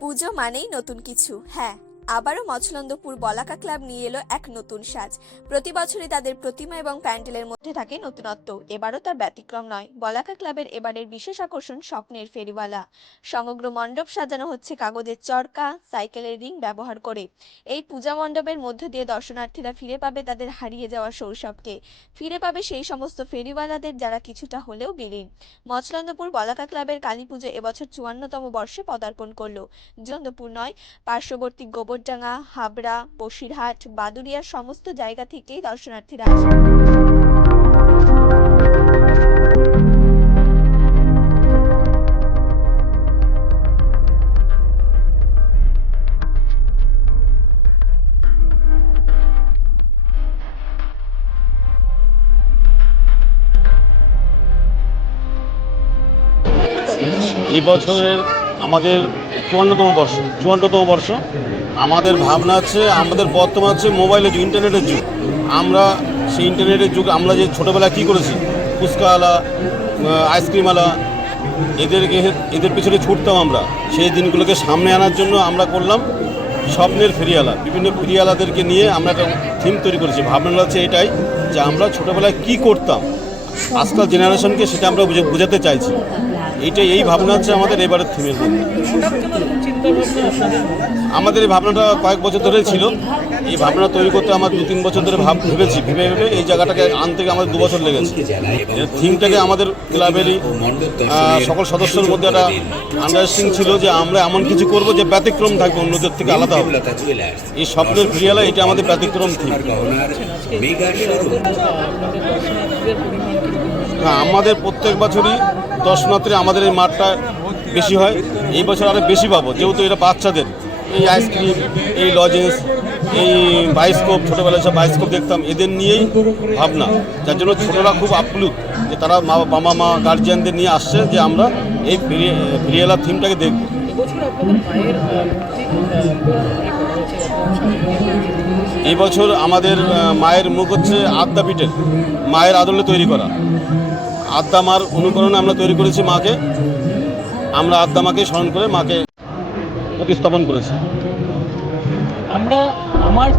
পুজো মানেই নতুন কিছু। হ্যাঁ, আবারও মছলন্দপুর বলাকা ক্লাব নিয়ে এলো এক নতুন সাজ। প্রতি বছরই তাদের প্রতিমা এবং প্যান্ডেলের মধ্যে থাকে নতুনত্ব। এবারও তার ব্যতিক্রম নয়। বলাকা ক্লাবের এবারের বিশেষ আকর্ষণ স্বপ্নের ফেরিওয়ালা। সমগ্র মণ্ডপ সাজানো হচ্ছে কাগজের চরকা, সাইকেলের রিং ব্যবহার করে। এই পূজা মণ্ডপের মধ্য দিয়ে দর্শনার্থীরা ফিরে পাবে তাদের হারিয়ে যাওয়া শৈশবকে। ফিরে পাবে সেই সমস্ত ফেরিওয়ালাদের যারা কিছুটা হলেও বিলীন। মছলন্দপুর বলাকা ক্লাবের কালী পুজো এবছর ৫৪তম বর্ষে পদার্পণ করলো। চন্দপুর নয়, পার্শ্ববর্তী গোবরডাঙ্গা, হাবড়া, বসিরহাট, বাদুড়িয়ার সমস্ত জায়গা থেকেই দর্শনার্থীরা আসে। এই বছরের আমাদের চুয়ান্নতম বর্ষ। আমাদের ভাবনা আছে, আমাদের বর্তমান হচ্ছে মোবাইলের যুগ, ইন্টারনেটের যুগ। আমরা সেই ইন্টারনেটের যুগ, আমরা যে ছোটোবেলায় কী করেছি, ফুচকাওয়ালা, আইসক্রিমওয়ালা, এদের পিছনে ছুটতাম আমরা। সেই দিনগুলোকে সামনে আনার জন্য আমরা করলাম স্বপ্নের ফেরিওয়ালা। বিভিন্ন ফেরিওয়ালাদেরকে নিয়ে আমরা একটা থিম তৈরি করেছি। ভাবনা হচ্ছে এটাই যে আমরা ছোটোবেলায় কী করতাম, আজকাল জেনারেশনকে সেটা আমরা বোঝাতে চাইছি। এই ভাবনা হচ্ছে আমাদের এবারের থিমের মধ্যে। আমাদের এই ভাবনাটা কয়েক বছর ধরে ছিল। এই ভাবনা তৈরি করতে আমার ২-৩ বছর ধরে ভেবে এই জায়গাটাকে আনতে আমাদের 2 বছর লেগেছে। থিমটাকে আমাদের ক্লাবেরই সকল সদস্যের মধ্যে একটা আন্ডারস্ট্যান্ডিং ছিল যে আমরা এমন কিছু করব যে ব্যতিক্রম থাকবে, অন্যদের থেকে আলাদা হবে। এই স্বপ্নের ফেরিওয়ালা, এটা আমাদের ব্যতিক্রম থিম। আমাদের প্রত্যেক বছরই দর্শনার্থী আমাদের এই মাঠটা বেশি হয়। এই বছর আরও বেশি পাবো, যেহেতু এটা বাচ্চাদের এই আইসক্রিম, এই লজেন্স, এই বায়োস্কোপ, ছোটোবেলায় সব বায়োস্কোপ দেখতাম, এদের নিয়েই ভাবনা। যার জন্য ছোটরা খুব আপ্লুত যে তারা বাবা মা গার্জিয়ানদের নিয়ে আসছে যে আমরা এই ফেরিওয়ালা থিমটাকে দেখব। এই বছর আমাদের মায়ের মুখ হচ্ছে আদ্যাপীঠের মায়ের আদলে তৈরি করা। আদ্যা মার অনুকরণে আমরা তৈরি করেছি মাকে। আমরা আদ্যা মাকে স্মরণ করে মাকে প্রতিস্থাপন করেছি। আমার